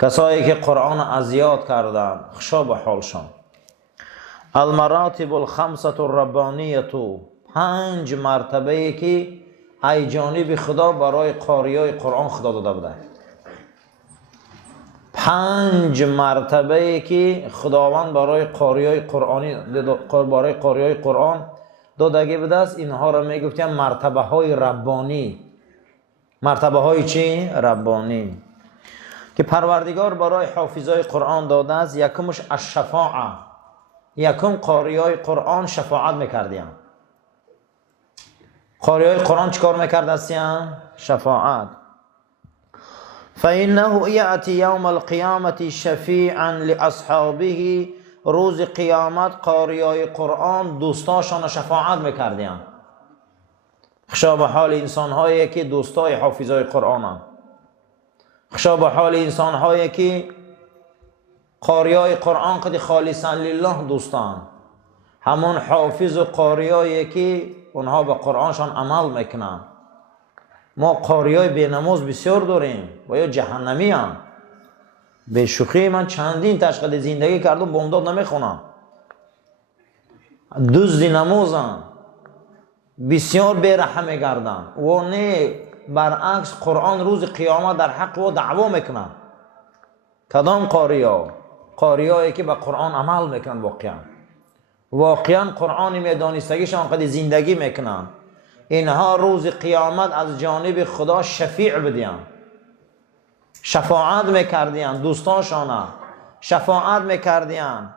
کسایی که قرآن اذیاد کردن خوشا به حالشان. المراتب الخمسة الربانیه، 5 مرتبه ای که ای جانب خدا برای قاریای قرآن خدا داده بوده. 5 مرتبه ای که خداوند برای قاریای قرآن دادگی بوده است. اینها را میگفتیم مرتبه های ربانی. مرتبه های چی؟ ربانی که پروردگار برای حافظای قرآن داده است. یکمش الشفاعه، یکم قاریای قرآن شفاعت میکردیم. قاریای قرآن چیکار میکرده استیم؟ شفاعت. فإنه یأتی یوم القیامة شفیعا لاصحابه، روز قیامت قاریای قرآن دوستاشان شفاعت میکردیم. خشا به حال انسان هایی که دوستای حافظای قرآن هم. خشا به حال انسان هایی که قاریای قرآن قد خالصا لله دوستان. همون حافظ و قاریایی که اونها به قرآنشان عمل میکنن. ما قاریای بینماز بسیار داریم و یا جهنمی هم. به شوخی من چندین تشکیل زندگی کردم بامداد نمیخونم. دزد نمازم بسیار بیرحم میگردن و نه برعکس قرآن روز قیامت در حق و دعوا میکنن. کدام قاریا؟ قاریایی که به قرآن عمل میکنن. واقعا قرآن میدانستگیشان قد زندگی میکنن. اینها روز قیامت از جانب خدا شفیع بدین، شفاعت میکردین. دوستانشان شفاعت میکردین،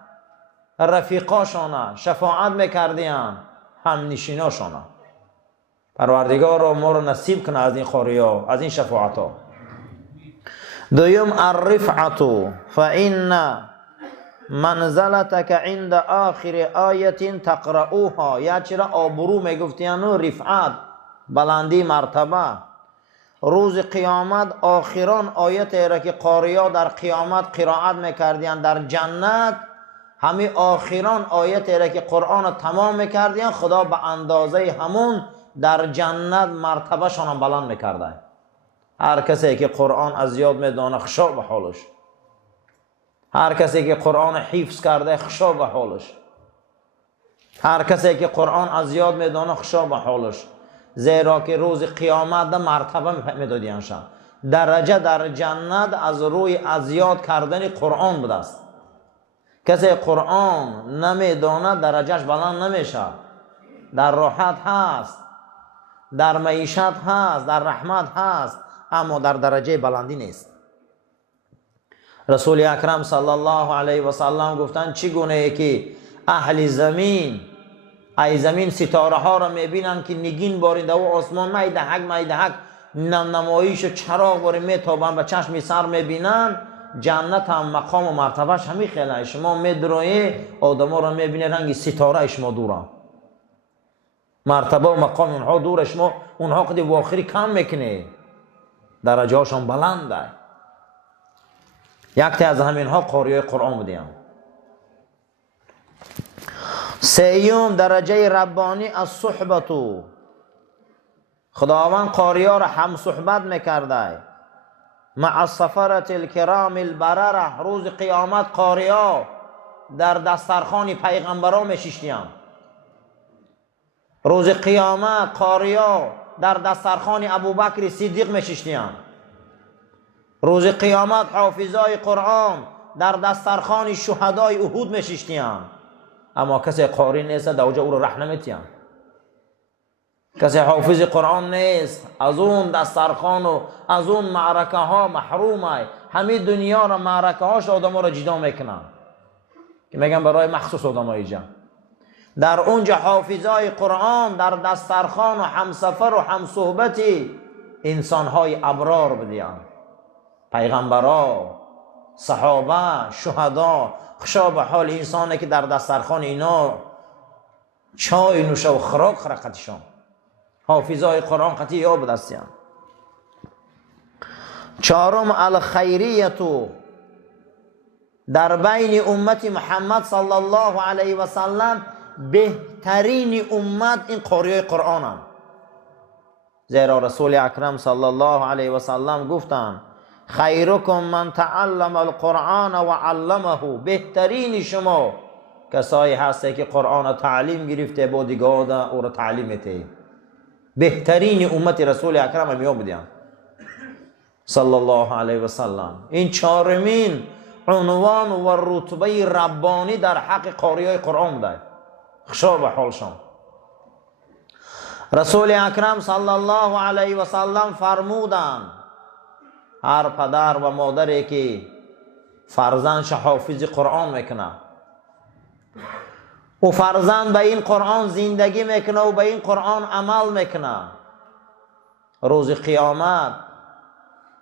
رفیقاشان شفاعت میکردین، همنشیناشان. پروردگار ما رو نصیب کنه از این قاریا، از این شفاعت ها. دویم الرفعة، فإن منزلتك عند آخر آیت تقرؤوها. یا چرا آبرو میگفتین رفعت، بلندی مرتبه. روز قیامت آخران آیت را که قاریا در قیامت قرائت میکردین در جنت، همین آخران آیت را که قرآن تمام میکردین خدا به اندازه همون در جنت مرتبه شان بلند میکرده. هر کسی که قرآن از یاد میدانه خشا به حالش. هر کسی که قرآن حفظ کرده خشا به حالش. هر کسی که قرآن از یاد میدانه خشا به حالش. زیرا که روز قیامت مرتبه میدادینشان. درجه در جنت از روی از یاد کردن قرآن بوده است. کسی قرآن نمیدانه درجهش بلند نمیشه. در راحت هست، در معیشت هست، در رحمت هست، اما در درجه بلندی نیست. رسول اکرم صلی الله علیه و سلم گفتن چگونه ای که اهل زمین، ای زمین ستاره ها را میبینن که نگین باریده و آسمان میدهک نمایش و چراغ باری میتابن به چشم سر میبینن. جنت هم مقام و مرتبهش همی خیلی. شما میدروی آدم ها را میبینی رنگ ستاره شما دوره، مرتبه و مقام اونها دوره، شما اونها قدی و آخری کم میکنه، درجه هاشون بلنده. یکی از همین ها قاریای قرآن بودیم. سیوم درجه ربانی از صحبتو، خداوند قاریا را هم صحبت میکرده. مع السفرة الكرام البرره، روز قیامت قاریا در دسترخوان پیغمبران میشیشتیم. روز قیامت قاریا در دسترخوان ابوبکر صدیق میشیشتیم. روز قیامت حافظای قرآن در دسترخوان شهدای احد میشیشتیم. اما کسی قاری نیست در اوجه او رو رح نمیتیم. کسی حافظ قرآن نیست از اون دسترخوان و از اون معرکه ها محرومه. همه دنیا را معرکه هاش آدم ها را جدا میکنن که میگن برای مخصوص آدم های جا. در اونجا حافظای قرآن در دسترخوان و همسفر و همصحبتی انسان های ابرار بدیان، پیغمبرا، صحابه، شهدا. خشا به حال انسانه که در دسترخوان اینا چای نوشه و خراک خرقتشان. حافظای قرآن قطعی یا بدستیان. چهارم الخیریتو، در بین امت محمد صلی الله علیه و سلم بهترین امت این قاریای قرآن هم. زیرا رسول اکرم صلی الله علیه و سلم گفتن خیرکم من تعلم القرآن و علمه، بهترین شما کسایی هسته که قرآن را تعلیم گرفته با دیگه او را تعلیم میته. بهترین امت رسول اکرم هم بودیم صلی الله علیه و سلم. این چهارمین عنوان و رتبه ربانی در حق قاریای قرآن بوده. خشا به حالشان. رسول اکرم صلی الله علیه و سلم فرمودند هر پدر و مادری که فرزندش حافظ قرآن میکنه و فرزند به این قرآن زندگی میکنه و به این قرآن عمل میکنه، روز قیامت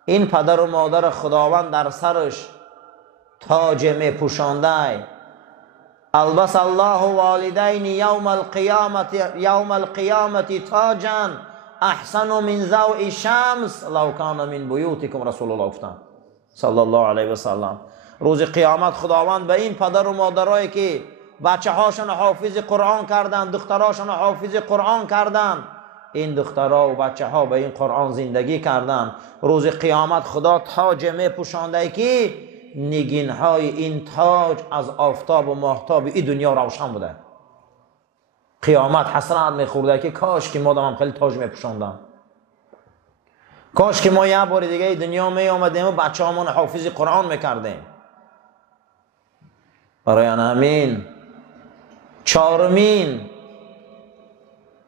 این پدر و مادر خداوند در سرش تاج میپوشانده. البس الله والدین یوم القیامت تاجا احسن من ضوء شمس لو کان من بیوتکم، رسول الله گفتن صلی الله علیه و سلم. روز قیامت خداوند به این پدر و مادرایی که بچه هاشون حافظ قرآن کردن، دختراشون حافظ قرآن کردن، این دخترها و بچه ها به این قرآن زندگی کردن، روز قیامت خدا تاج می پوشانده که نگین های این تاج از آفتاب و ماهتاب این دنیا روشن بوده. قیامت حسرت میخورده که کاش که ما هم خیلی تاج میپوشاندم، کاش که ما یه بار دیگه دنیا می آمدیم و بچه همون حافظ قرآن میکردیم. برای همین چهارمین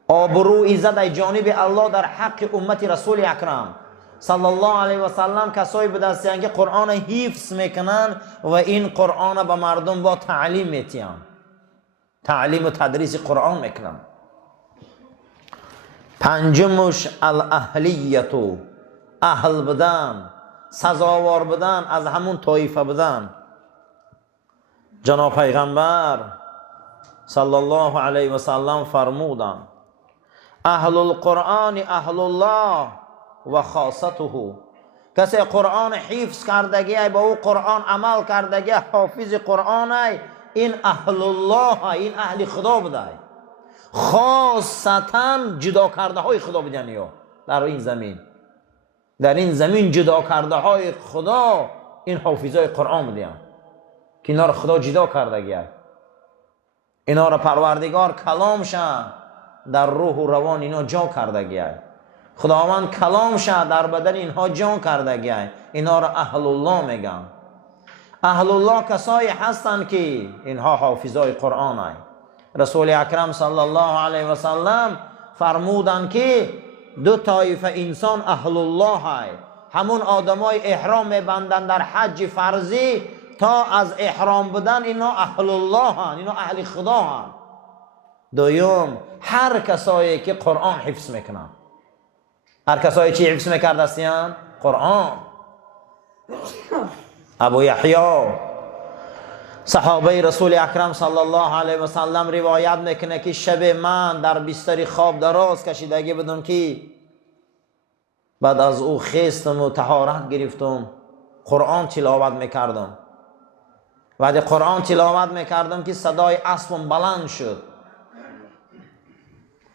آبرو عزت جانب الله در حق امت رسول اکرم صلی الله علیه و سلم کسایی به دستیان که قرآن حفظ میکنن و این قرآن به مردم با تعلیم میتین، تعلیم و تدریس قرآن میکنن. پنجمش الاهلیت، اهل بدن، سزاوار بدن، از همون طایفه بدن. جناب پیغمبر صلی الله علیه و سلم فرمودند اهل القرآن اهل الله و خاصته، کسی قرآن حفظ کردگی با او قرآن عمل کردگی حافظ قرآن این اهل الله، این اهل خدا بوده، خاصتا جدا کرده های خدا بودن. یا در این زمین، در این زمین جدا کرده های خدا این حافظای قرآن بودن که اینا را خدا جدا کردگی، اینا را پروردگار کلامش در روح و روان اینا جا کردگی، خداوند کلامش در بدن اینها جا کردگی، اینا را اهل الله میگن. اهل الله کسایی هستند که اینها حافظای قرآن هستند. رسول اکرم صلی الله علیه و سلم فرمودند که دو طایفه انسان اهل الله هست، همون آدمای احرام میبندن در حج فرضی تا از احرام بدن اینا اهل الله هستند، اینا اهل خدا هستند. دوم هر کسایی که قرآن حفظ میکنن. هر کسایی چی حفظ میکرد هستیان؟ قرآن. ابو یحیی صحابه رسول اکرم صلی الله علیه و سلم روایت میکنه که شب من در بستر خواب دراز کشیدگی بدم که بعد از او خیستم و طهارت گرفتم، قرآن تلاوت میکردم. بعد قرآن تلاوت میکردم که صدای اسبم بلند شد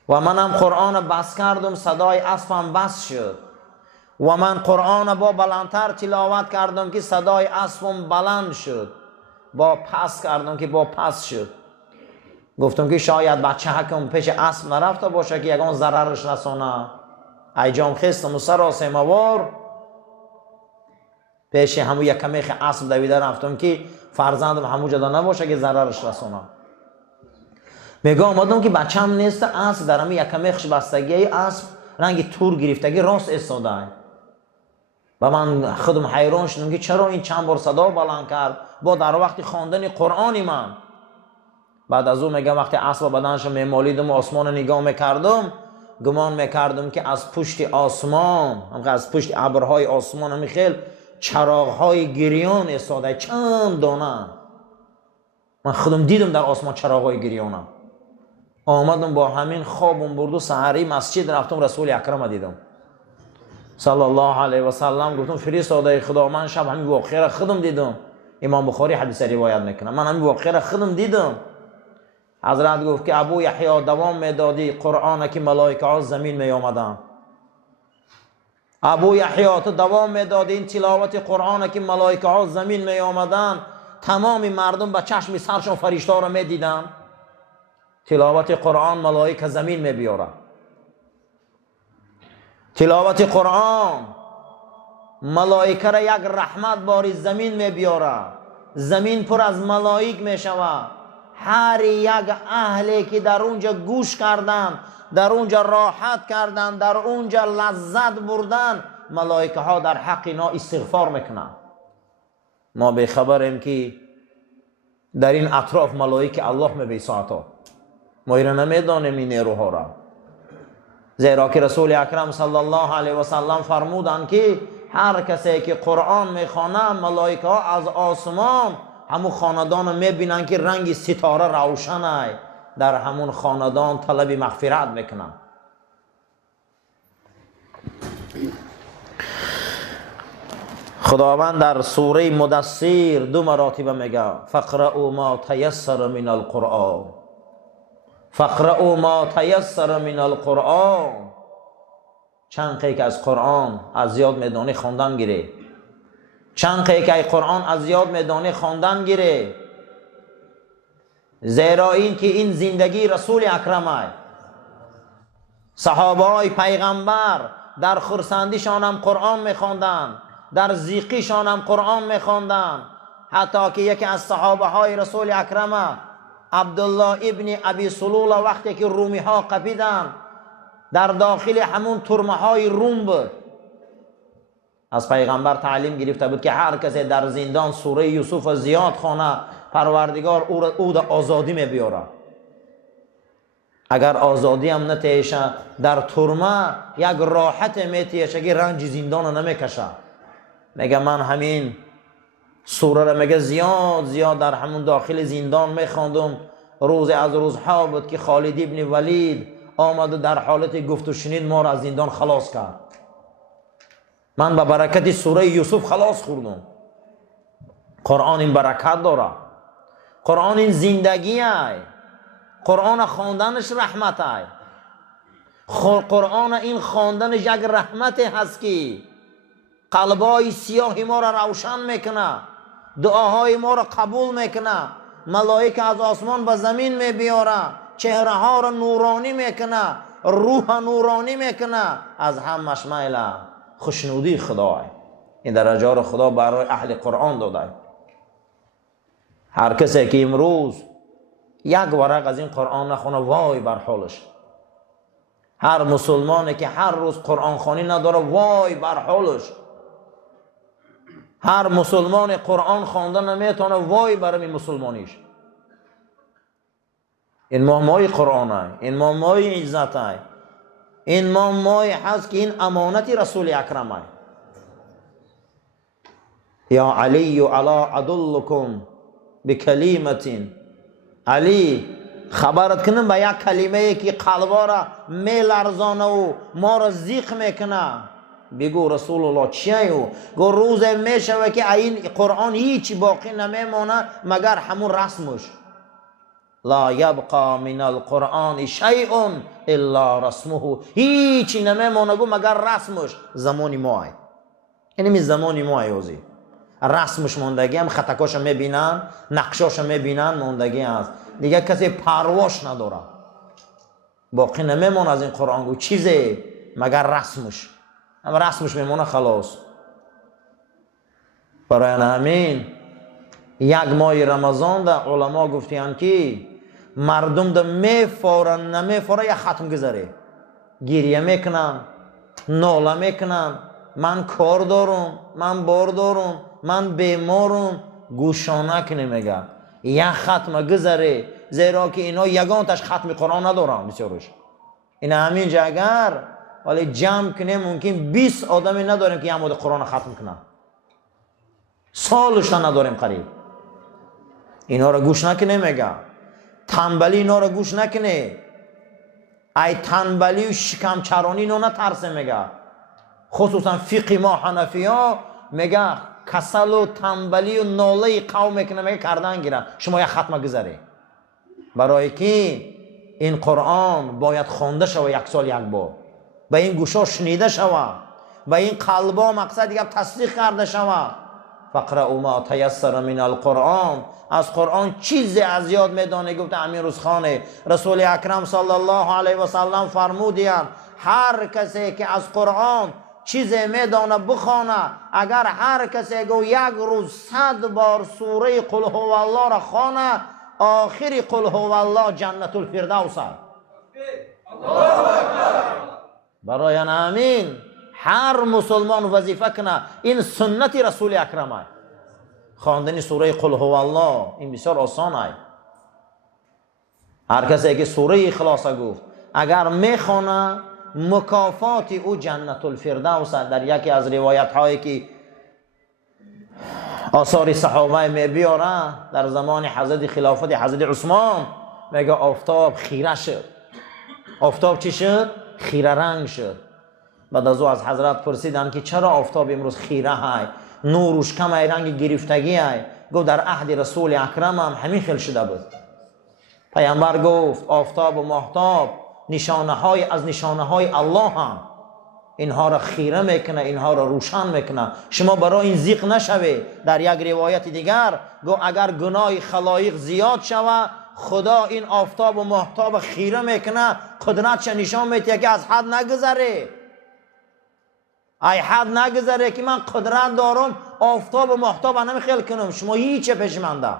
و منم قرآن بس کردم، صدای اسبم بس شد و من قرآن با بلندتر تلاوت کردم که صدای اسبم بلند شد، با پس کردم که با پس شد. گفتم که شاید بچه حکم پیش اسب نرفته باشه که یگان ضررش رسانه. ایجام خستم و سراسه موار پیش همو یک میخ اسب دویده رفتم که فرزندم همو جدا نباشه که ضررش رسانه. میگه آمدم که بچه هم نیست، اسب در همو یک میخش بستگی اسب رنگ تور گرفتگی راست استاده و من خودم حیران شدم که چرا این چند بار صدا بلند کرد با در وقت خواندن قرآنی من. بعد از اون میگه وقتی اسب بدنش میمالیدم و آسمان نگاه میکردم گمان میکردم که از پشت آسمان، از پشت ابرهای آسمان همی خیل چراغهای گریان استاده، چند دانه. من خودم دیدم در آسمان چراغهای گریانه. آمدم با همین خوابم برد و سحری مسجد رفتم رسول اکرم دیدم صلی الله علیه و سلم. گفتم فرستاده خدا من شب همین واقعه را خودم دیدم. امام بخاری حدیث روایت میکنه من همین واقعه را خودم دیدم. حضرت گفت که ابو یحیی دوام میدادی قرآن که ملائکه ها زمین می آمدن. ابو یحیی تو دوام میداد این تلاوت قرآن که ملائکه ها زمین می آمدن، تمام مردم به چشم سرشون فرشته ها را می دیدن. تلاوت قرآن ملائکه زمین می بیاره. تلاوت قرآن ملائکه را یک رحمت باری زمین می بیاره. زمین پر از ملائک می شود. هر یک اهلی که در اونجا گوش کردن، در اونجا راحت کردن، در اونجا لذت بردن، ملائکه ها در حق اینا استغفار میکنن. ما بخبریم که در این اطراف ملائکه الله میبیساتا، ما اینا نمیدانیم این نیروها را. زیرا که رسول اکرم صلی الله علیه و سلم فرمودند که هر کسی که قرآن میخوانه ملائکه ها از آسمان همون خاندان میبینن که رنگ ستاره روشنه، در همون خاندان طلب مغفرت میکنن. خداوند در سوره مدثر 2 مراتبه میگه فقرؤوا ما تیسر من القرآن، فقرؤوا ما تیسر من القرآن. چند که از قرآن از یاد میدانی خواندن گیره، چند که قرآن از یاد میدانی خواندن گیره. زیرا این که این زندگی رسول اکرمه، صحابه های پیغمبر در خرسندیشان هم قرآن میخواندن، در زیقیشان هم قرآن میخواندن. حتی که یکی از صحابه های رسول اکرمه عبدالله ابن ابی سلول وقتی که رومی ها قپیدن، در داخل همون ترمه های روم بود، از پیغمبر تعلیم گرفته بود که هر کسی در زندان سوره یوسف زیاد خوانه پروردگار او را آزادی میبیاره. اگر آزادی هم نتیشه در ترمه یک راحت میتیشه که رنج زندان نمیکشه. میگه من همین سوره را میگه زیاد در همون داخل زندان میخواندم. روز از روزها بود که خالد ابن ولید آمد و در حالت گفت و شنید ما را از زندان خلاص کرد. من به برکت سوره یوسف خلاص خوردم. قرآن این برکت داره، قرآن این زندگی ای، قرآن خواندنش رحمت ای، قرآن این خواندنش یک رحمت هست که قلبای سیاه ما را روشن میکنه، دعاهای ما را قبول میکنه، ملائکه از آسمان به زمین میبیاره، چهره ها را نورانی میکنه، روح نورانی میکنه. از هم مشمل خوشنودی خدا. این درجه را خدا برای اهل قرآن داده. هر کسی که امروز یک ورق از این قرآن نخونه وای بر حالش. هر مسلمانی که هر روز قرآن خوانی نداره وای بر حالش. هر مسلمان قرآن خوانده نمیتونه وای بر این مسلمانیش. این ماه قرآن، این ماه عزت، این ماه هست که این امانت رسول اکرم. یا علی علا ادلکم بکلمت. علی خبرت کنم به یک کلمه که قلبا را میلرزانه و ما را زیق میکنه. بگو رسول الله چیه؟ گو روز میشوه که این قرآن هیچی باقی نمیمانه مگر همون رسمش. لا یبقى من القرآن شیء الا رسمه. هیچی نمیمانه گو مگر رسمش. زمانی ما اینمی زمانی ما اوزی رسمش موندگی هم، خطکاش میبینن، نقشاش میبینن، موندگی هست دیگه. کسی پرواش نداره، باقی نمیمونه از این قرآن گو چیزی مگر رسمش. اما رسمش میمونه خلاص. برای همین یک ماه رمضان در علما گفتیان که مردم در میفورن نمیفوره یا ختم گذاره، گریه میکنن، ناله میکنن، من کار دارم، من بار دارم، من بیمارم، گوشانک نمیگه یا ختم گذاره. زیرا که اینا یگانتش ختم قرآن ندارن بسیارش. این همینجا اگر ولی جمع کنه ممکن 20 آدمی نداریم که یه مورد قرآن ختم کنن، سالش نداریم قریب. اینا را گوش نکنه. میگه تنبلی اینا را گوش نکنه. ای تنبلی و شکم چرانی اینا نترسه. میگه خصوصا فقه ما حنفی ها میگه کسل و تنبلی و ناله قوم میکنه، میگه کردن گیرن شما یک ختمه گذاره. برای که این قرآن باید خوانده شوه یک سال یک بار، به این گوشا شنیده شوه. و این قلبا مقصد دیگه تصدیق کرده شود. فقرأوا ما تیسر من القرآن، از قرآن چیزی از یاد میدانه. گفت امیرالخان رسول اکرم صلی الله علیه و سلم فرمودند هر کسی که از قرآن چیزی میدانه بخونه، اگر هر کسی گو یک روز 100 بار سوره قل هو الله را خوانه، آخری قل هو الله جنت الفردوس است. برای همین هر مسلمان وظیفه کنه، این سنت رسول اکرم است. خواندن سوره قل هو الله این بسیار آسان است. هر کسی که سوره اخلاص گفت اگر میخونه، مکافات او جنت الفردوس است. در یکی از روایت هایی که آثار صحابه می بیاره، در زمان حضرت خلافت حضرت عثمان میگه آفتاب خیره شد. آفتاب چی شد؟ خیره رنگ شد. بعد از او از حضرت پرسیدن که چرا آفتاب امروز خیره های، نورش کم ای، رنگ گرفتگی های؟ گفت در عهد رسول اکرم هم همین خیل شده بود. پیامبر گفت آفتاب و ماهتاب نشانه های از نشانه های الله هم، اینها را خیره میکنه، اینها را روشن میکنه. شما برای این زیق نشوید. در یک روایت دیگر گفت اگر گناه خلایق زیاد شود، خدا این آفتاب و ماهتاب خیره میکنه، قدرتش نشان میده که از حد نگذره. ای حد نگذره که من قدرت دارم آفتاب و ماهتاب نمیخیل کنم، شما هیچ پیش منده.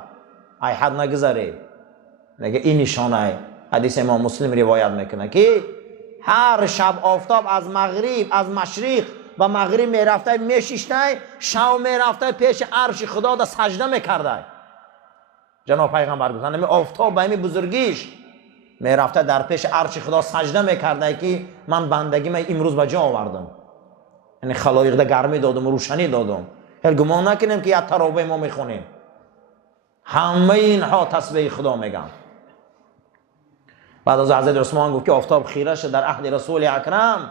ای حد نگذره. میگه این نشانه. حدیث امام مسلم روایت میکنه که هر شب آفتاب از مغرب، از مشرق و مغرب میرفته میشیشته، شب میرفته پیش عرش خدا دا سجده میکرده. جناب پیغمبر گفتن آفتاب به این بزرگیش میرفته در پیش عرش خدا سجده میکرده که من بندگی من امروز به جا آوردم، یعنی خلایق ده گرمی دادم، روشنی دادم. هر گمان نکنیم که یک ترابه ما میخونیم. همه اینها تسبیح خدا میگن. بعد از حضرت عثمان گفت که آفتاب خیره شد در عهد رسول اکرم،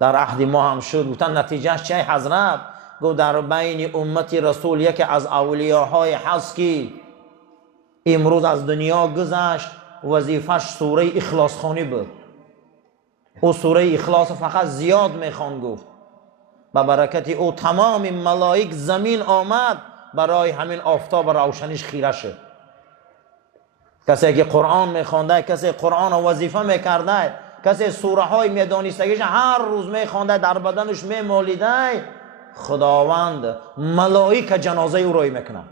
در عهد ما هم شد. گفتن نتیجهش چه حضرت؟ گفت در بین امت رسول یکی از اولیاهای هست که امروز از دنیا گذشت، وظیفش سوره اخلاص خوانی بود. او سوره اخلاص فقط زیاد میخوان. گفت با برکت او تمام ملائک زمین آمد، برای همین آفتاب روشنیش خیره شد. کسی که قرآن میخوانده، کسی قرآن وظیفه میکرده، کسی سوره های میدانستگیش هر روز میخوانده، در بدنش میمالیده، خداوند ملائک جنازه او روی میکنه.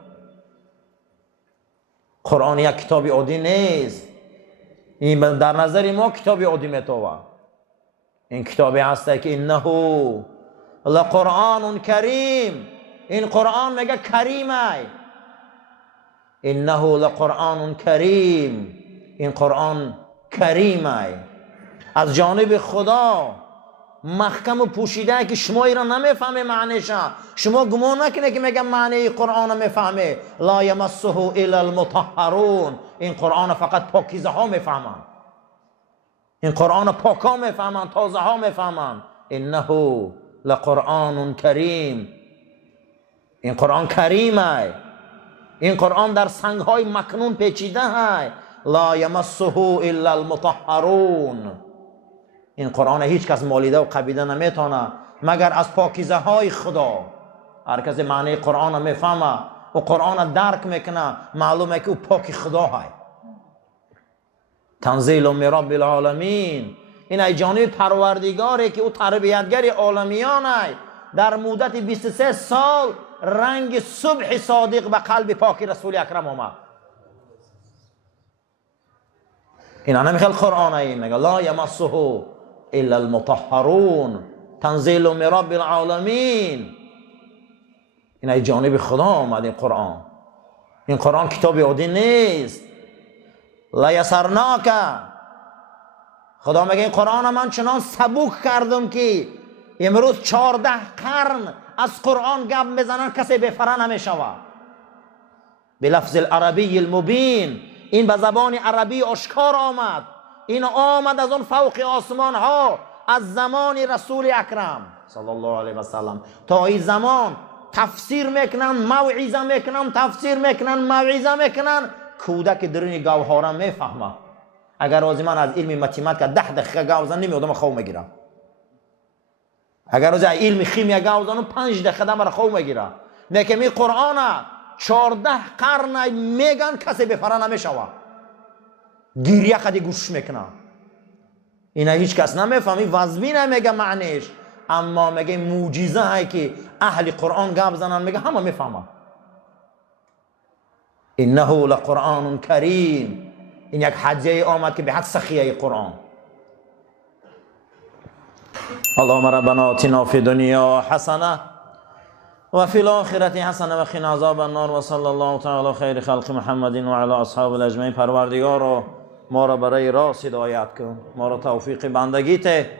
قرآن یک کتاب عادی نیست. این در نظر ما کتاب عادی میتوه. این کتابی هسته که انه لقرآن کریم. این قرآن میگه کریمه. انه لقرآن کریم. این قرآن کریمه، از جانب خدا محکم و پوشیده که شما ایران نمیفهمه معنیش. شما گمان نکنه که میگم معنی قرآن میفهمه. لا یمسه الا المطهرون. این قرآن فقط پاکیزه ها میفهمن. این قرآن پاک ها میفهمن، تازه ها میفهمن. انه لقرآن کریم. این قرآن کریمه. این قرآن در سنگ های مکنون پیچیده های. لا یمسه الا المطهرون. این قرآن هیچ کس مالیده و قبیده نمیتونه مگر از پاکیزه های خدا. هر کسی معنی قرآن میفهمه و قرآن درک میکنه، معلومه که او پاک خدا های. تنزیل من رب العالمین. این ای جانب پروردگاره که او تربیتگر عالمیان های. در مدت 23 سال رنگ صبح صادق به قلب پاک رسول اکرم آمد. اینا نمیخواد قرآن این میگه لا یمسه الا المطهرون تنزیل من رب العالمین. این ای جانب خدا آمد این قرآن. این قرآن کتاب عادی نیست. لا یسرناک. خدا میگه این قرآن من چنان سبک کردم که امروز 14 قرن از قرآن گپ میزنن کسی بفره نمیشود. بلفظ العربی المبین. این به زبان عربی آشکار آمد. این آمد از اون فوق آسمان ها، از زمان رسول اکرم صلی الله علیه و سلم تا این زمان تفسیر میکنن، موعظه میکنن، تفسیر میکنن، موعظه میکنن. کودک درونی گوهاره میفهمه. اگر از من از علم متیماتیک 10 دقیقه گاو زن نمیادم خواب میگیرم. اگر روز علم خیمیا گاوزانو 5 دقیقه مرا خوب میگیره نه که می قرآن 14 قرن میگن کسی بفره نمیشوه گیریه خدی گوش میکنه اینا هیچ کس نمیفهمی وزبی نمیگه معنیش اما میگه معجزه هایی که اهل قرآن گپ زنن میگه همه میفهمه انه لقرآن کریم این یک حجه آمد که به حد سخیه قرآن اللهم ربنا آتنا فی دنیا حسنه و فی الاخرة حسنه و قنا عذاب النار و صلی الله تعالی خیر خلق محمد و علی اصحاب اجمعین. پروردگارا ما را برای راست هدایت کن، ما را توفیق بندگی ته،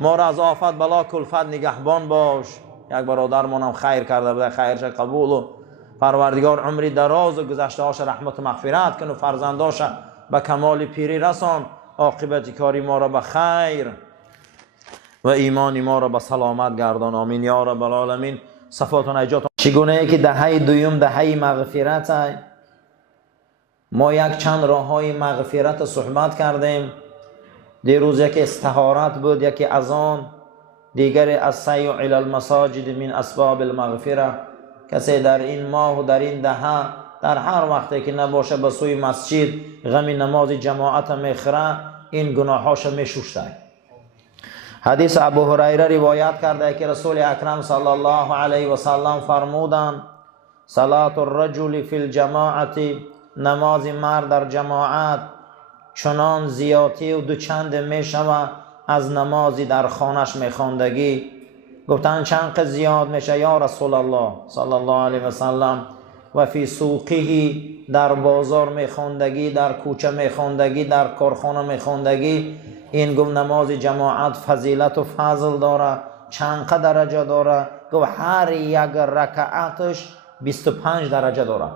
ما را از آفت بلا کلفت نگهبان باش. یک برادرمان هم خیر کرده بوده، خیرش قبول و پروردگار عمری دراز و گذشته هاش رحمت و مغفرت کن و فرزنداش به کمال پیری رسان، عاقبت کاری ما را به خیر و ایمانی ما را به سلامت گردان. آمین یا رب العالمین. صفات و نجات چگونه ای که دهه دوم دهه مغفرت است. ما یک چند راه های مغفرت صحبت کردیم. دیروز یکی استخارت بود، یکی اذان، دیگر السعی الی المساجد من اسباب المغفره. کسی در این ماه و در این دهه در هر وقتی که نباشه به سوی مسجد غم نماز جماعت میخره، این گناهاش میشوشته. حدیث ابو هریره روایت کرده که رسول اکرم صلی الله علیه و سلم فرمودند صلات الرجل فی الجماعت، نماز مرد در جماعت چنان زیاتی و دوچند می شود از نمازی در خانش میخواندگی. گفتن چند قد زیاد میشه یا رسول الله صلی الله علیه و سلم؟ و فی سوقی، در بازار میخواندگی، در کوچه میخواندگی، در کارخانه میخواندگی. این گفت نماز جماعت فضیلت و فضل داره. چند درجه داره؟ گفت هر یک رکعتش 25 درجه داره.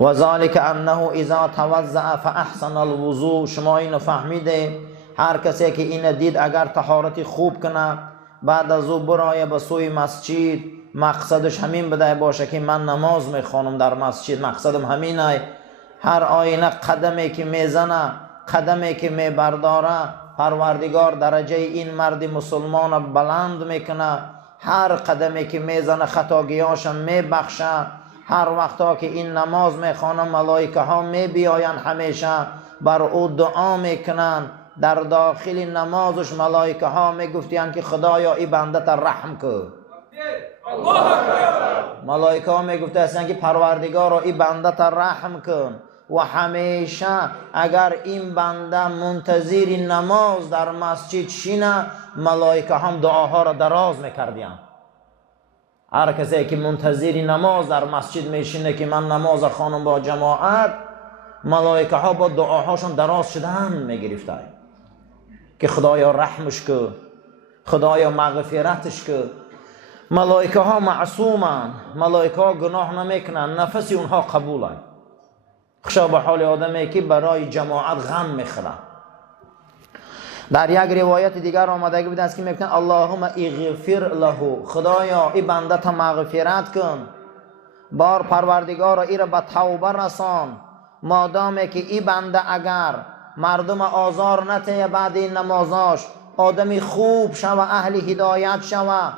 و ذالک انه اذا توضأ فاحسن الوضوء. شما اینو فهمیده؟ هر کسی که این دید اگر طهارتی خوب کنه بعد از او برای به سوی مسجد، مقصدش همین بده باشه که من نماز میخوانم در مسجد، مقصدم همینه. هر آینه قدمی که میزنه، قدمی که میبرداره، پروردگار درجه این مرد مسلمان بلند میکنه. هر قدمی که میزنه خطاگیاش میبخشه. هر وقتا که این نماز میخوانه ملائکه ها میبیاین همیشه بر او دعا میکنن. در داخل نمازش ملائکه ها میگفتین که خدایا ای بنده تا رحم کن. ملائکه ها میگفتن که پروردگارا ای بنده تا رحم کن. و همیشه اگر این بنده منتظر نماز در مسجد شینه، ملائکه هم دعاها را دراز میکردین. هر کسی که منتظر نماز در مسجد میشینه که من نماز خوانم با جماعت، ملائکه ها با دعاهاشون دراز شدن میگرفتن که خدایا رحمش کن، خدایا مغفرتش کن. ملائکه ها معصومن، ملائکه ها گناه نمیکنن، نفس اونها قبوله. خشا به حال آدمی که برای جماعت غم میخوره. در یک روایت دیگر آمدگی بوده است که میگن اللهم اغفر له، خدایا این بنده تا مغفرت کن. بار پروردگار ای را به توبه رسان. مادامی که این بنده اگر مردم آزار نته بعد این نمازاش، آدمی خوب شوه، اهل هدایت شوه،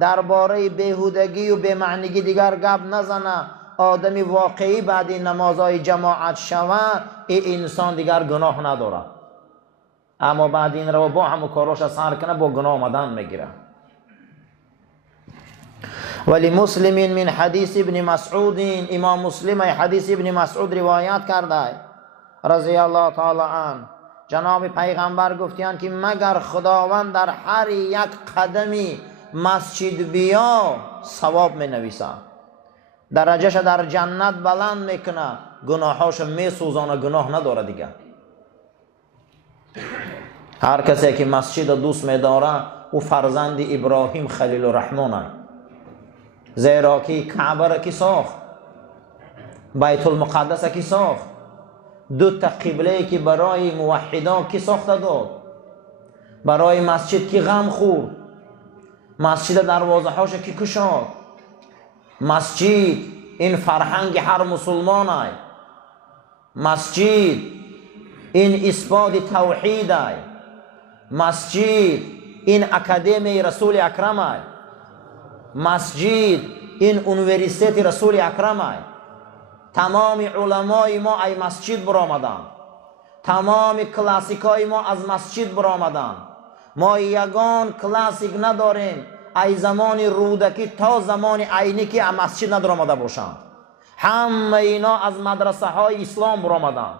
درباره بیهودگی و بی‌معنیگی دیگر گپ نزنه، آدمی واقعی بعد این نمازهای جماعت شوه، این انسان دیگر گناه نداره. اما بعد این رو با همو کاراش سر کنه با گناه آمدن میگیره. ولی مسلمین من حدیث ابن مسعود، امام مسلم حدیث ابن مسعود روایت کرده رضی الله تعالی عنه، جناب پیغمبر گفتیان که مگر خداوند در هر یک قدمی مسجد بیا ثواب می نویسه، درجهش در جنت بلند میکنه، گناهاش می سوزانه، گناه نداره دیگه. هر کسی که مسجد دوست می‌داره او فرزند ابراهیم خلیل الرحمن است. زیرا که کعبه را کی ساخت، بیت المقدس کی ساخت، دو تا قبله که برای موحدان کی ساخته داد، برای مسجد کی غم خورد، مسجد دروازه هاش کی کشاد. مسجد این فرهنگ هر مسلمان است. مسجد این اثبات توحید است. مسجد این اکادمی رسول اکرم است. مسجد این اونیورسیتی رسول اکرم است. تمام علمای ما ای مسجد برآمدند. تمام کلاسیکای ما از مسجد برآمدند. ما یگان کلاسیک نداریم ای زمان رودکی تا زمان عینی که مسجد ندار آمده باشند. همه اینا از مدرسه های اسلام برآمدند.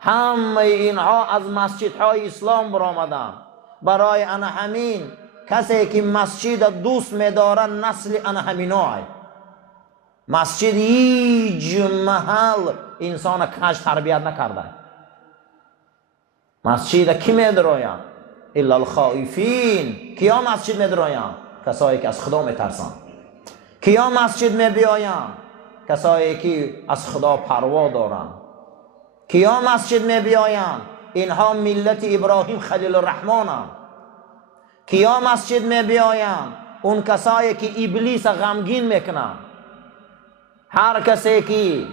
همه اینها از مسجد های اسلام برآمدند. برای آن همین کسی که مسجد دوست می‌داره نسل آن همینا است. مسجد هیچ محل انسان کج تربیت نکرده. مسجد کی می‌دراید؟ الا الخائفین. کیا مسجد می‌دراید؟ کسایی که از خدا می‌ترسند. کیا مسجد می‌بیایند؟ کسایی که از خدا پروا دارند. کیا مسجد می‌بیایند؟ اینها ملت ابراهیم خلیل الرحمنند. کیا مسجد می‌بیایند؟ اون کسایی که ابلیس غمگین میکنند. هر کسی که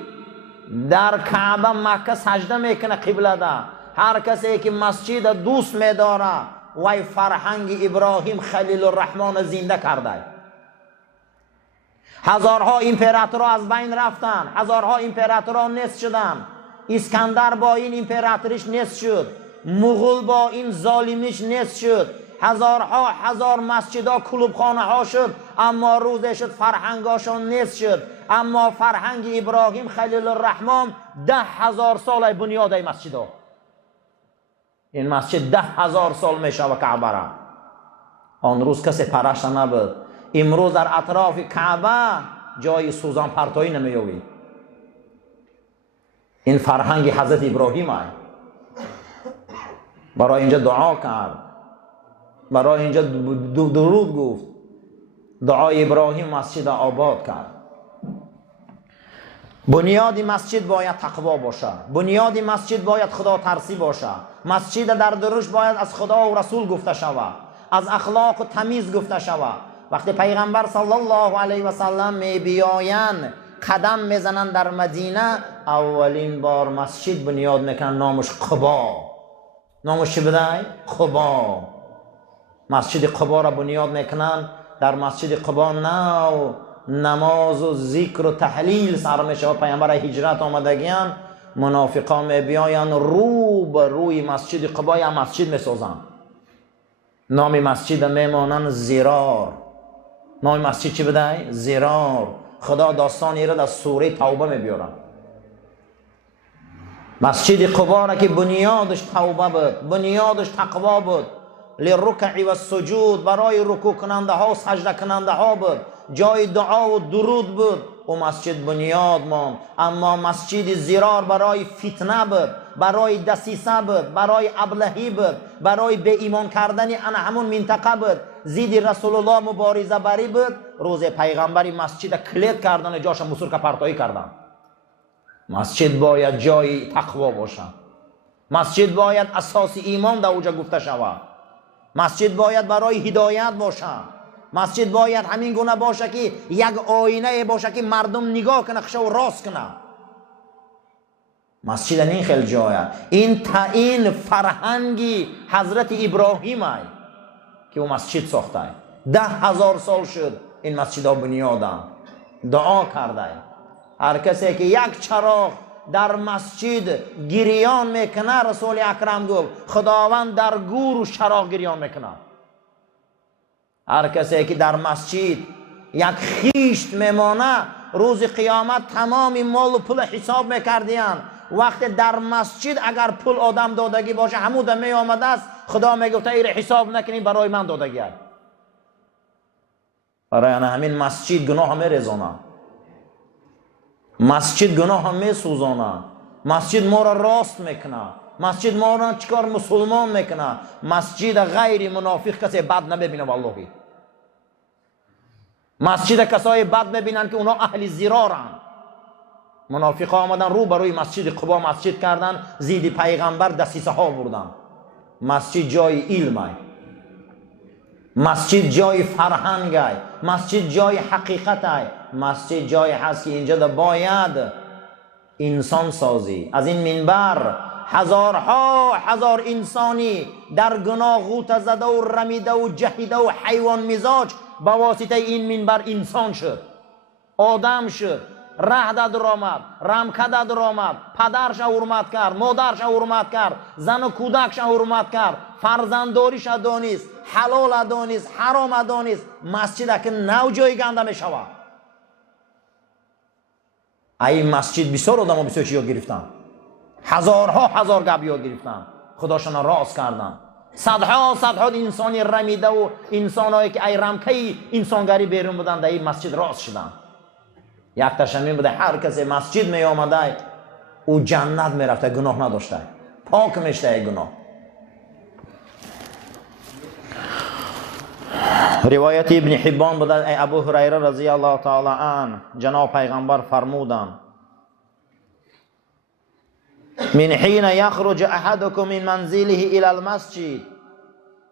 در کعبه مکه سجده میکنه قبله ده، هر کسی که مسجد دوست میداره وای فرهنگ ابراهیم خلیل الرحمن زنده کرده. هزارها امپراتورها از بین رفتن، هزارها امپراتورها نصف شدن. اسکندر با این امپراتوریش نصف شد، مغول با این ظالمیش نصف شد. هزارها هزار مسجدها کلوبخانه ها شد، اما روزه شد فرهنگاشون نصف شد. اما فرهنگ ابراهیم خلیل الرحمن 10,000 سال بنیاد ای مسجد ها. این مسجد 10,000 سال میشه و کعبه را. آن روز کسی پرست نبود. امروز در اطراف کعبه جای سوزان پرتایی نمیوید. این فرهنگ حضرت ابراهیم است. برای اینجا دعا کرد، برای اینجا درود گفت. دعای ابراهیم مسجد آباد کرد. بنیاد مسجد باید تقوا باشه. بنیاد مسجد باید خدا ترسی باشه. مسجد در دروش باید از خدا و رسول گفته شود، از اخلاق و تمیز گفته شود. وقتی پیغمبر صلی الله علیه و سلم می بیایند قدم میزنند در مدینه، اولین بار مسجد بنیاد میکنن، نامش قبا. نامش چی بوده؟ قبا. مسجد قبا را بنیاد میکنن. در مسجد قبا نماز و ذکر و تحلیل سر میشه. پیامبر هجرت آمدگیان منافقان میبیاین رو به روی مسجد قبا یا مسجد میسازن. نام مسجد میمانن زرار. نام مسجد چی بوده؟ زرار. خدا داستانی را در سوره توبه میبیارن. مسجد قبا را که بنیادش توبه بود، بنیادش تقوا بود، للرکع و السجود، برای رکوع کننده ها و سجده کننده ها بود، جای دعا و درود بود. و مسجد بنیاد ماند. اما مسجد زرار برای فتنه بود، برای دسیسه بود، برای ابلهی بود، برای به ایمان کردن همون منطقه بود. زید رسول الله مبارزه بری بود. روز پیغمبری مسجد کلید کردن، جاش مسرک پرتایی کردن. مسجد باید جای تقوا باشه. مسجد باید اساس ایمان در اوجا گفته شود. مسجد باید برای هدایت باشه. مسجد باید همین گونه باشه که یک آینه باشه که مردم نگاه کنه خشو و راست کنه. مسجد این خیلی جایه. این فرهنگی حضرت ابراهیم است که او مسجد ساخته. 10,000 سال شد این مسجد ها بنیادن. دعا کرده هر کسی که یک چراغ در مسجد گریان میکنه، رسول اکرم گفت خداوند در گور و چراغ گریان میکنه. هر کسی که در مسجد یک خیشت میمانه، روز قیامت تمام مال و پول حساب میکردیان. وقتی در مسجد اگر پول آدم دادگی باشه هموده می آمده است، خدا میگفته ایره حساب نکنی، برای من دادگی است. برای همین مسجد گناه می ریزانه. مسجد گناه می سوزانه. مسجد ما را راست میکنه. مسجد ما را چکار مسلمان میکنه. مسجد غیر منافق کسی بد نبینه. والله مسجد کسای بد میبینن که اونا اهل زرارن. منافق آمدن رو بروی مسجد قبا مسجد کردن، زید پیغمبر دسیسه ها بردن. مسجد جای علم است. مسجد جای فرهنگ است. مسجد جای حقیقت است. مسجد جای هست که اینجا باید انسان سازی. از این منبر هزارها هزار انسانی در گناه غوطه زده و رمیده و جهیده و حیوان مزاج با واسطه این منبر انسان شد، آدم شد، ره در آمد، رمکه در آمد، پدرش حرمت کرد، مادرش حرمت کرد، زن و کودکش حرمت کرد، فرزنداریش دانست، حلال دانست، حرام دانست. مسجد که نو جایگنده می شود. این مسجد بسیار آدم ها بسیار چی یاد گرفتن، هزارها هزار گپ یاد گرفتن، خداشان راست کردن. صدها صدها انسانی رمیده و انسانهایی که ای رمکه انسانگری بیرون بودن در این مسجد راست شدن. یک تشمیم بوده هر کسی مسجد می آمده او جنت می رفته، گناه نداشته، پاک میشته ای گناه. روایت ابن حبان بوده ای ابو هریره رضی الله تعالی عنه جناب پیغمبر فرمودند من حین یخرج احدکم من منزله الی المسجد،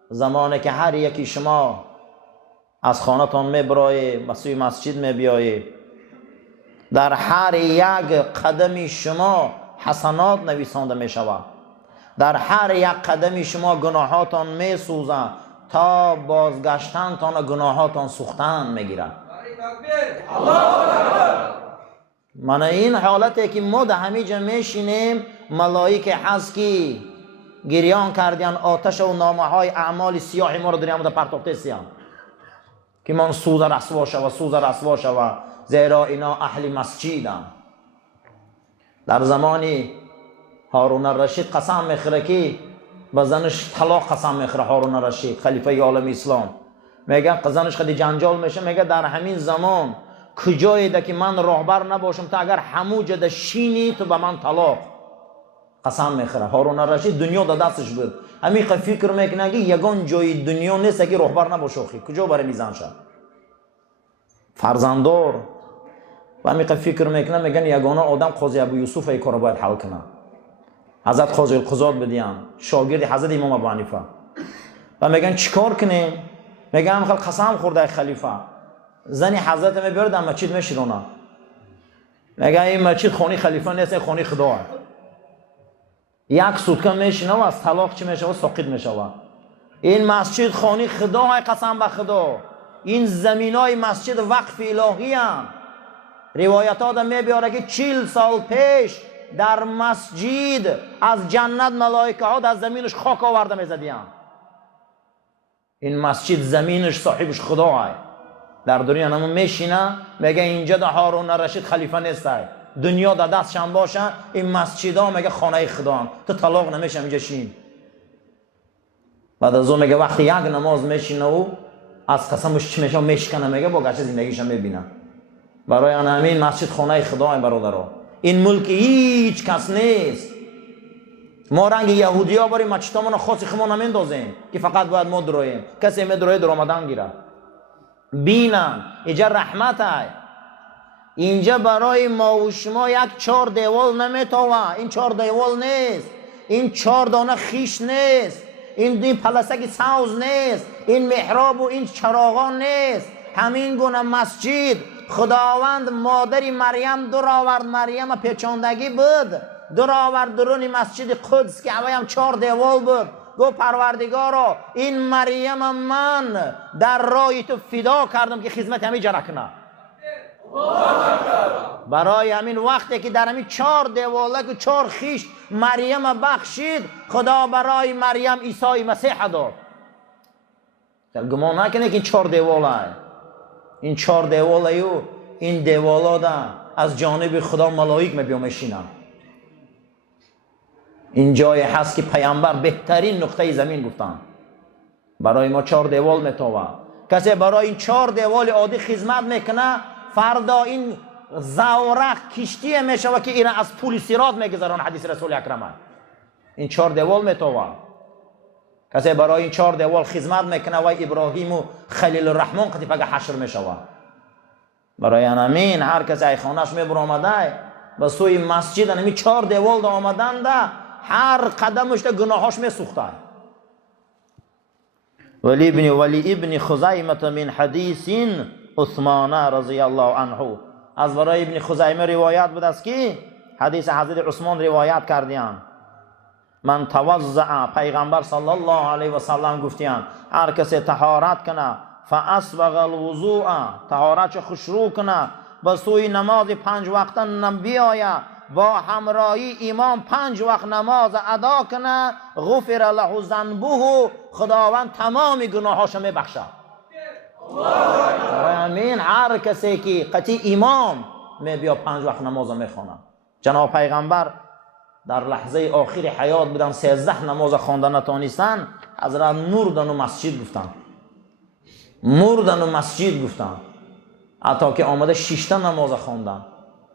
زمانی که هر یکی شما از خانه‌تان میبرای به سوی مسجد میبیایی، در هر یک قدم شما حسنات نویسانده میشود، در هر یک قدم شما گناهاتان میسوزند تا بازگشتنتان گناهاتان سوختن میگیرد. من این حالتی که ما در همیجا میشینیم ملائکه هست که گریان کردن آتش و نامه های اعمال سیاه ما رو در همون پرتافته سیان که من سوز رسوا شود، سوز رسوا شود، زیرا اینا اهل مسجدن. در زمانی هارون الرشید قسم میخوره که به زنش طلاق قسم میخوره. هارون الرشید خلیفه عالم اسلام میگه زنش خیلی جنجال میشه، میگه در همین زمان کجایی ده که من راهبر نباشم تا اگر همو جده شینی تو به من طلاق، قسم میخوره. هارون الرشید دنیا در دستش بود، همین فکر میکنه که یگان جای دنیا نیست که راهبر نباشه، کجا برای میزن شد فرزندار و همین فکر میکنه. میگن یگانه آدم قاضی ابو یوسف ای کارو باید حل کنه. حضرت قاضی القضات بدیان شاگرد حضرت امام ابو حنیفه و میگن چیکار کنیم؟ میگن خل قسم خورده خلیفه زنی حضرت میبره در مسجد میشرونه. میگن این مسجد خانه خلیفه نیست، این خانه خدا. یک سوتکه میشینه و از طلاق چی میشه و ساقط میشه. این مسجد خانه خدا های، قسم به خدا این زمین های مسجد وقف الهی هم. روایت ها میبیاره که 40 سال پیش در مسجد از جنت ملائکه ها در زمینش خاک آورده میزدیان. این مسجد زمینش صاحبش خدا های. در دنیا همون میشینه میگه اینجا در هارون الرشید خلیفه نیست، دنیا در دستشان باشه، این مسجد ها میگه خانه خدا هم. تو طلاق نمیشه اینجا شین. بعد از اون میگه وقتی یک نماز میشینه و از قسمش چی میشه میشکنه، میگه با گشت زندگیش هم میبینه. برای همین مسجد خانه خدا های برادرها. این ملک هیچ کس نیست. ما رنگ یهودی ها برای مسجدامون خاصی خمون نمیندازیم که فقط باید ما درویم، کسی میدروه در آمدن گیره. بینم اینجا رحمت های، اینجا برای ما و شما یک 4 دیوال نمیتوه. این 4 دیوال نیست، این 4 دانه خیش نیست، این پلسک سوز نیست، این محراب و این چراغان نیست. همین گونه مسجد خداوند مادری مریم در آورد، مریم پیچاندگی بود، در آورد درون مسجد قدس که هم 4 دیوال بود. گو پروردگارا این مریم من در راه تو فدا کردم که خدمت همین جا کنه. برای همین وقتی که در همین 4 دیواله که 4 خیش مریم بخشید، خدا برای مریم عیسی مسیح داد. گمان نکنه که این 4 دیواله، این 4 دیواله و این دیوالا دا از جانب خدا ملائک میبیان میشینن. این جای هست که پیامبر بهترین نقطه زمین گفتن برای ما 4 دیوال میتوه. کسی برای این 4 دیوال عادی خدمت میکنه، فردا این زورق کشتی میشه که این از پول صراط میگذرن. حدیث رسول اکرم این 4 دیوال میتوه. کسی برای این 4 دیوال خدمت میکنه و ابراهیم و خلیل الرحمن قطی پگه حشر میشوه. برای همین هر کسی ای خانهش میبر آمده به سوی مسجد همین 4 دیوال دا آمدن ده هر قدمش ده گناهاش میسوخته. ولی ابن خزیمه من حدیث عثمان رضی الله عنه، از برای ابن خزیمه روایت بود است که حدیث حضرت عثمان روایت کردیان من توضع، پیغمبر صلی الله علیه و سلم گفتیان هر کسی طهارت کنه فاسبغ الوضوء، طهارت خوشرو کنه، به سوی نماز 5 وقته بیاید، با همراهی امام 5 وقت نماز ادا کنه، غفر له ذنبه، خداوند تمام گناهاشو میبخشه. همین هر کسی که قطعی امام بیا 5 وقت نماز میخونه. جناب پیغمبر در لحظه آخر حیات بودن، 13 نماز خواندن نتونستن، حضرت مردن و مسجد گفتن، مردن و مسجد گفتن، حتی که آمده 6 نماز خواندن.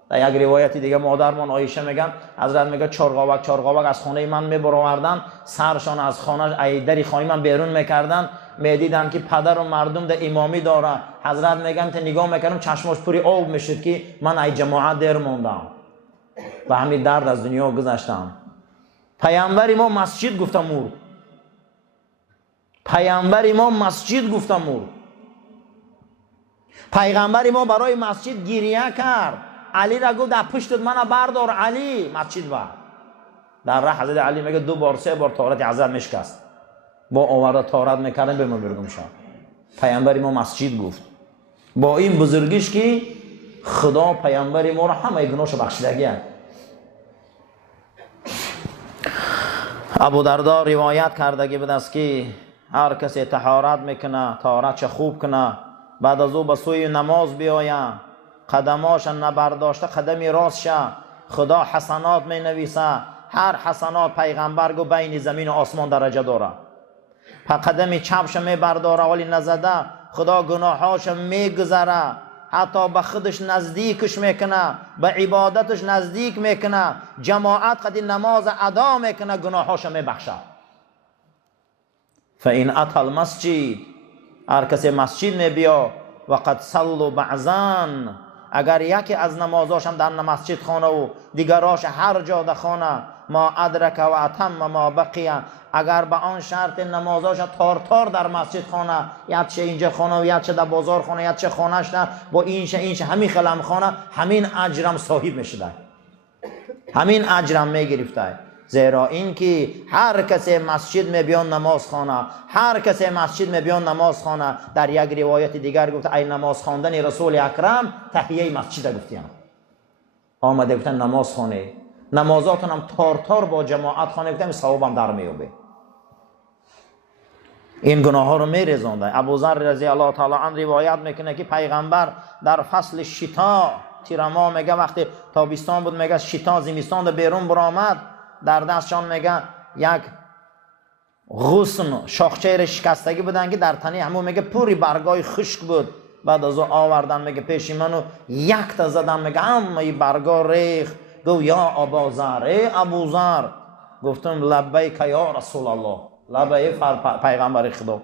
در یک روایت دیگه مادرمان عایشه میگن حضرت میگه چارقاوک از خانه من میبروردن، سرشان از خانه ای در خانه من بیرون میکردن، میدیدن که پدر و مردم در امامی داره. حضرت میگن تا نگاه میکردم چشماش پوری آب میشد که من ای جماعت دیر موندم و همین درد از دنیا گذشتم. پیامبر ما مسجد گفتم مرد، پیامبر ما مسجد گفتم مرد، پیغمبر ما برای مسجد گریه کرد. علی را گفت در پشتت منو بردار علی، مسجد بر در راه حضرت علی میگه 2 بار 3 بار تارت حضرت میشکست، با آورده تارت میکردن به من برگم شد. پیامبر ما مسجد گفت، با این بزرگیش که خدا پیامبر ما را همه گناهش بخشیدگی. ابو دردا روایت کردگی بود است که هر کسی طهارت میکنه، طهارت خوب کنه، بعد از او به سوی نماز بیاید، قدماش نبرداشته قدمی راست شه، خدا حسنات می نویسه. هر حسنات پیغمبر گو بین زمین و آسمان درجه داره. قدمی چپش می برداره ولی نزده، خدا گناهاش می گذره، حتی به خودش نزدیکش میکنه، به عبادتش نزدیک میکنه، جماعت قد نماز ادا میکنه، گناهاش می بخشه. فإن أتى المسجد، هر کسی مسجد می بیا و قد صلوا بعضان، اگر یکی از نمازاشم در مسجد خانه و دیگراش هر جا در خانه، ما ادرک و اتم ما بقیه، اگر به آن شرط نمازاش تار در مسجد خانه، یا چه اینجا خانه و یا چه در بازار خانه یا چه خانهش در با اینش همین خلم خانه، همین اجرم صاحب میشده، همین اجرم میگرفته. زیرا این که هر کسی مسجد میبیان نماز خانه، هر کسی مسجد میبیان نماز خانه، در یک روایت دیگر گفت ای نماز خواندن رسول اکرم تحیه مسجد گفتیم. آمده گفتن نماز خانه، نمازاتون هم تار با جماعت خانه گفتیم، ثوابم در میوبه. این گناه ها رو میریزونده. ابوذر رضی الله تعالی عنه روایت میکنه که پیغمبر در فصل شتا، تیرما میگه وقتی تابستان بود، میگه شتا زمستان در بیرون برآمد، در دستشان میگه یک غصن شاخچه شکستگی بودن که در تنه همون میگه پوری برگای خشک بود. بعد از او آوردن میگه پیش منو یک تا زدم، میگه همه برگا ریخ. گو یا ابوذر، ای ابوذر. گفتم لبیک یا رسول الله، لبیک پیغمبر خدا.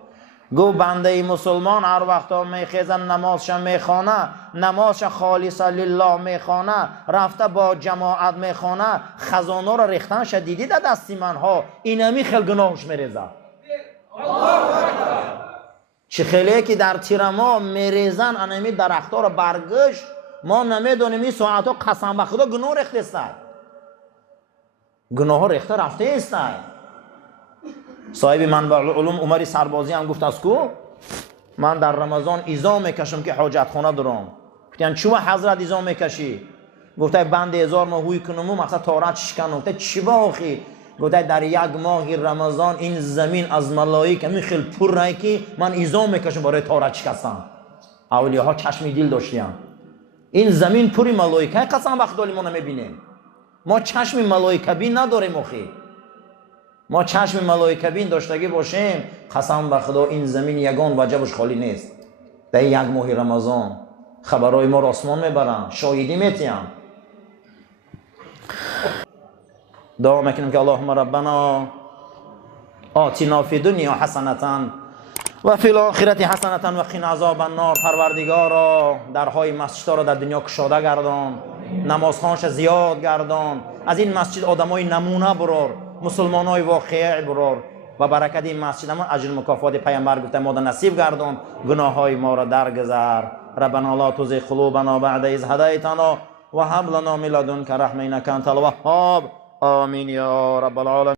گو بنده مسلمان هر وقت میخیزن نمازش میخوانه، نمازش خالص لله میخوانه، رفته با جماعت میخوانه، خزانه را ریختن شدیدی در دستی منها، اینمی خیل گناهش میریزه. چه خیلی که در تیرما میریزن انمی درختها را برگشت، ما نمیدونیم این ساعت ها قسم به خدا گناه ریخته است، گناه ها ریخته رفته است. صاحب منبع العلوم عمر سربازی هم گفت از کو من در رمضان ایزا میکشم که حاجت خانه دارم. گفتن چوه حضرت ایزا میکشی؟ گفته بند 1000 ما هوی کنم و مقصد تارت شکنم. گفته چی با آخی؟ گفته در یک ماه رمضان این زمین از ملائک همین خیلی پر رای که من ایزا میکشم برای تارت شکستن. اولیاء ها چشمی دل داشتیم، این زمین پوری ملائکه قسم به خدا ما نمیبینیم، ما چشم ملائکه بین نداریم. آخی ما چشم ملائکه بین داشتگی باشیم، قسم به خدا این زمین یگان وجبش خالی نیست. در یک ماه رمضان خبرهای ما را آسمان میبرن، شاهدی میتیم. دعا میکنیم که اللهم ربنا آتنا فی دنیا حسنتا و فی الاخرة حسنتا و قنا عذاب النار. پروردگارا درهای مسجد را در دنیا کشاده گردان، نمازخوانش زیاد گردان، از این مسجد آدمای نمونه برار، مسلمانای واقعی برار و برکت این مسجد ما اجر مکافات پیامبر گفته ما نصیب گردان، گناههای ما را درگذر. ربنا لا تزغ قلوبنا بعد اذ هدیتنا و هب لنا من لدنک رحمة انک انت الوهاب. آمین یا رب العالمین.